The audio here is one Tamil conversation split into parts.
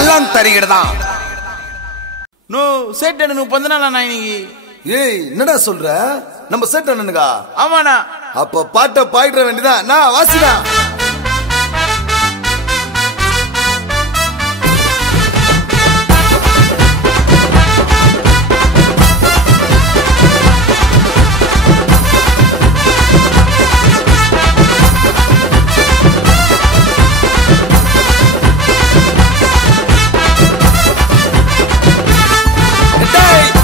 எல்லாம் தருகிறதான். நோ சேட் அண்ணனு பொந்தனால நான் இன்னைக்கு. ஏய் என்னடா சொல்ற? நம்ம சேட் அண்ணனுக்கா? ஆமாண்ணா. அப்ப பாட்ட பாயிட வேண்டியதான். நான் வாசிடா.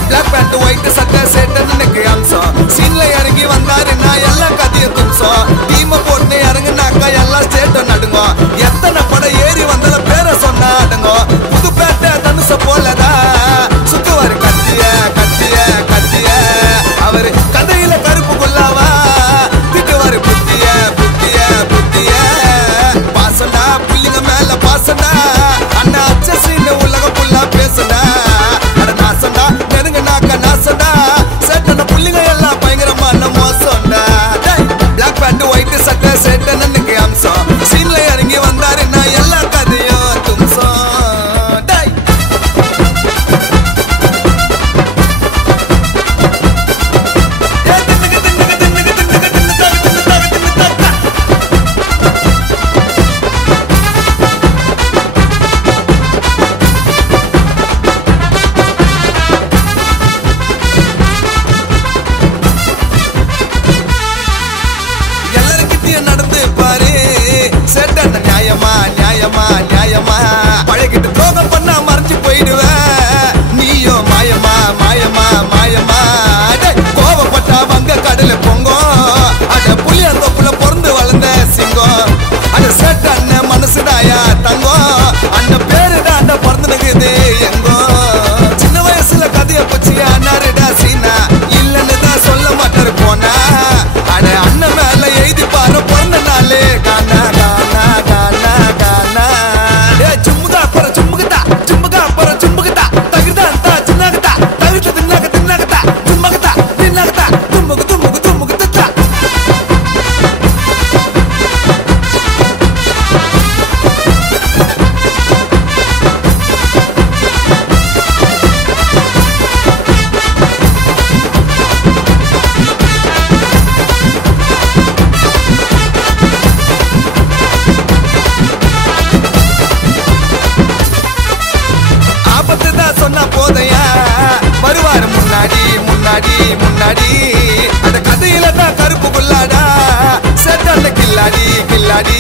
பிளாக் பேண்ட் ஒயிட் சட்டை சேட்டனுக்கு அம்சம் சீன்ல இறங்கி வந்தாரு நான் எல்லாம் கதைய தும்சம் டீம போட்டு இறங்குனாக்கா எல்லாம் ஸ்டேட்டும் நடுங்கும் எத்தனை படம் ஏறி வந்தால பேரை சொன்னா அடங்கும் புதுப்பேட்டை தனுச போலதா சுத்துவாரு கத்திய கத்திய கத்திய அவரு கதையில கருப்பு கொள்ளாவா திட்டுவாரு புத்திய புத்திய புத்திய பாசண்டா புள்ளிங்க மேல பாசண்டா அண்ணா அச்சசின்னு உலகம் புல்லா பேசுடா அட நாசண்டா நெருங்கனாக்க நாசண்டா சேட்டன புள்ளிங்க எல்லாம் பயங்கரமான மோசம்டா பிளாக் பேண்ட் ஒயிட் சட்டை சேட்டனுக்கு அம்சம் சீன்ல இறங்கி வந்தாரு நான் எல்லா கதையும் தும்சம் நடந்து பாரு சேட்டன நியாயமா நியாயமா நியாயமா பழகிட்டு துரோகம் பண்ணா மறைஞ்சு போயிடுவேன் நீயோ மாயமா மாயமா மாயமா கோவப்பட்டா வங்க கடல பொங்கும் அட புளியந்தோப்புல பிறந்து வளர்ந்த சிங்கம் அட சேட்டன மனசுடாயா தங்கம் அந்த பேருடா அந்த பிறந்துனுக்குது எங்கோ சின்ன வயசுல கதைய பச்சியா நாருடா சீனா இல்லன்னு தான் சொல்ல மாட்டாரு போனா அட அண்ணன் மேல எழுதி பாரு பிறந்த நாளே கானா கானா கானா கானா சும்முகா அப்புறம் சும்முகத்தா சும்முகா அப்புறம் சும்முகத்தா தகிர்தான் சின்னகத்தா தவிர்த்து தின்னாக தின்னாகத்தா சும்மகத்தா தின்னாகத்தா தும்முகு தும்முகு தும்முகு தத்தா சொன்னா போதையா வருவாரு முன்னாடி முன்னாடி முன்னாடி அந்த கதையில தான் கருப்பு குள்ளாடா சேட்டான கில்லாடி கில்லாடி